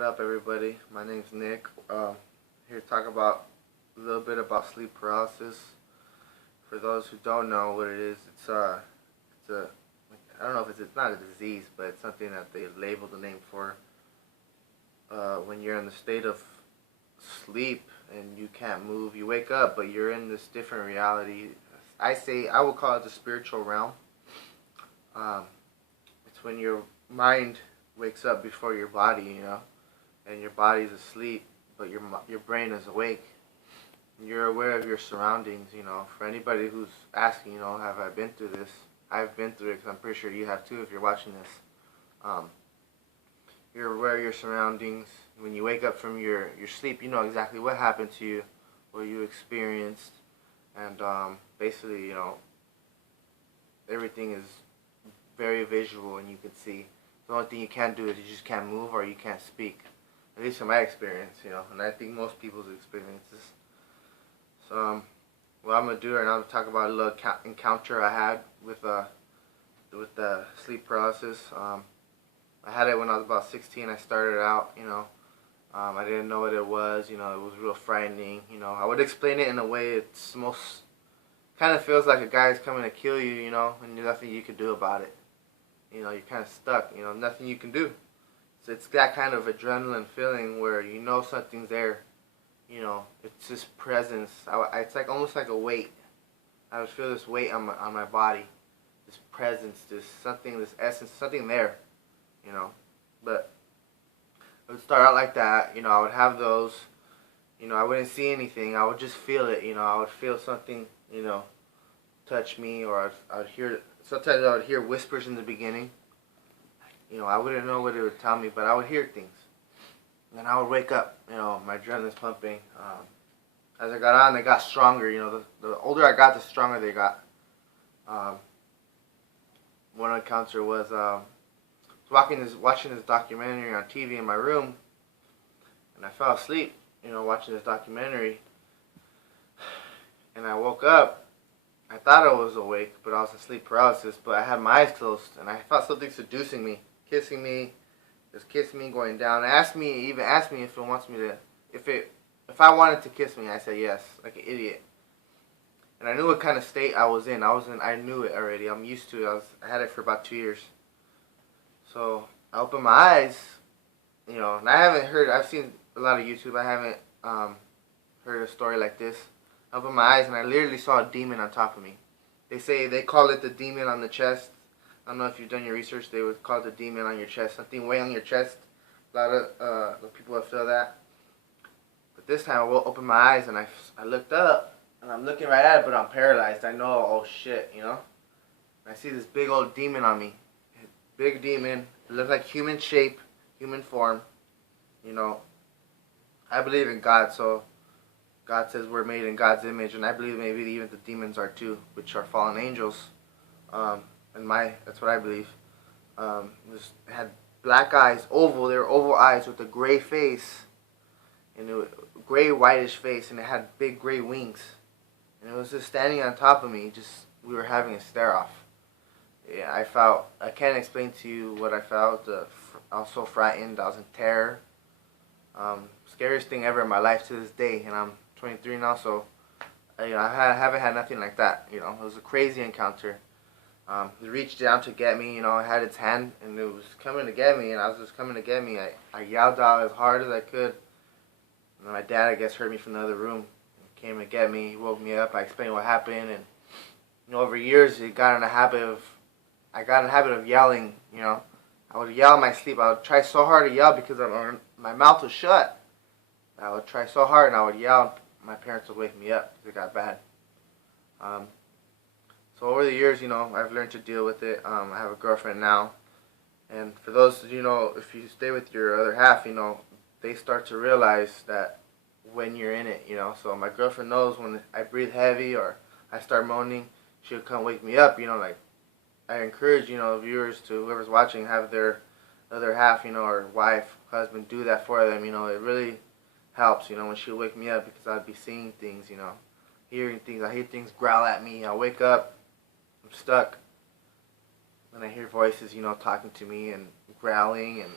What up, everybody? My name's Nick. Here to talk about a little bit about sleep paralysis. For those who don't know what it is, it's a I don't know if it's not a disease, but it's something that they label the name for. When you're in the state of sleep and you can't move, you wake up, but you're in this different reality. I would call it the spiritual realm. It's when your mind wakes up before your body, and your body's asleep, but your brain is awake. You're aware of your surroundings, For anybody who's asking, have I been through this? I've been through it because I'm pretty sure you have too if you're watching this. You're aware of your surroundings. When you wake up from your sleep, you know exactly what happened to you, what you experienced, and basically, everything is very visual and you can see. The only thing you can't do is you just can't move or you can't speak. At least from my experience, and I think most people's experiences. So, what I'm gonna do right now is talk about a little encounter I had with the sleep paralysis. I had it when I was about 16. I started out, I didn't know what it was. It was real frightening. I would explain it in a way it's most kind of feels like a guy's coming to kill you, and there's nothing you can do about it. You're kind of stuck. Nothing you can do. So it's that kind of adrenaline feeling where something's there. It's this presence. It's like almost like a weight. I would feel this weight on my body, this presence, this essence, something there. But it would start out like that. I would have those. I wouldn't see anything. I would just feel it. I would feel something. Touch me, or I would hear. Sometimes I would hear whispers in the beginning. I wouldn't know what it would tell me, but I would hear things. And then I would wake up, my adrenaline's pumping. As I got on, they got stronger. The older I got, the stronger they got. One encounter was watching this documentary on TV in my room, and I fell asleep, watching this documentary. And I woke up. I thought I was awake, but I was in sleep paralysis. But I had my eyes closed, and I felt something seducing me, kissing me, just kissing me, going down. It even asked me if it wants me to, if I wanted to kiss me. I said yes, like an idiot. And I knew what kind of state I was in. I knew it already. I'm used to it. I had it for about 2 years. So I opened my eyes, and I've seen a lot of YouTube. I haven't heard a story like this. I opened my eyes and I literally saw a demon on top of me. They call it the demon on the chest. I don't know if you've done your research. They would call it the demon on your chest. Something way on your chest. A lot of people have felt that. But this time I opened my eyes and I looked up and I'm looking right at it, but I'm paralyzed. I know, oh shit, And I see this big old demon on me. Big demon. It looked like human shape, human form. I believe in God, so God says we're made in God's image, and I believe maybe even the demons are too, which are fallen angels. That's what I believe. It had black eyes, oval. They were oval eyes with a gray face, and gray whitish face, and it had big gray wings. And it was just standing on top of me. We were having a stare off. Yeah, I can't explain to you what I felt. I was so frightened. I was in terror. Scariest thing ever in my life to this day, and I'm 23 now, so I haven't had nothing like that. It was a crazy encounter. It reached down to get me. It had its hand, and it was coming to get me, and I was just coming to get me. I yelled out as hard as I could, and my dad, I guess, heard me from the other room. He came to get me. He woke me up. I explained what happened, and over years, I got in a habit of yelling. I would yell in my sleep. I would try so hard to yell because my mouth was shut. I would try so hard, and I would yell. My parents would wake me up because it got bad. So over the years, I've learned to deal with it. I have a girlfriend now. And for those, if you stay with your other half, they start to realize that when you're in it, So my girlfriend knows when I breathe heavy or I start moaning, she'll come wake me up, I encourage, viewers to whoever's watching, have their other half, or wife, husband, do that for them. It really helps, when she'll wake me up because I'd be seeing things, hearing things. I hear things growl at me. I wake up, I'm stuck. And I hear voices, talking to me and growling and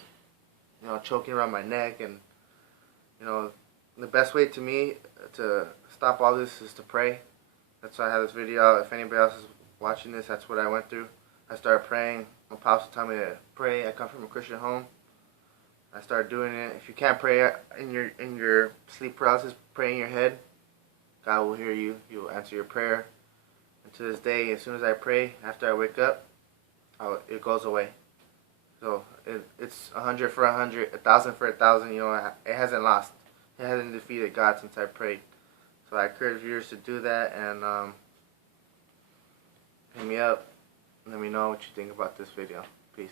choking around my neck. And the best way to me to stop all this is to pray. That's why I have this video out. If anybody else is watching this, that's what I went through. I started praying. My pops would tell me to pray. I come from a Christian home. I started doing it. If you can't pray in your sleep paralysis, pray in your head. God will hear you. He will answer your prayer. And to this day, as soon as I pray, after I wake up, it goes away. So it's 100 for 100, 1,000 for 1,000. It hasn't lost. It hasn't defeated God since I prayed. So I encourage viewers to do that, and hit me up. Let me know what you think about this video. Peace.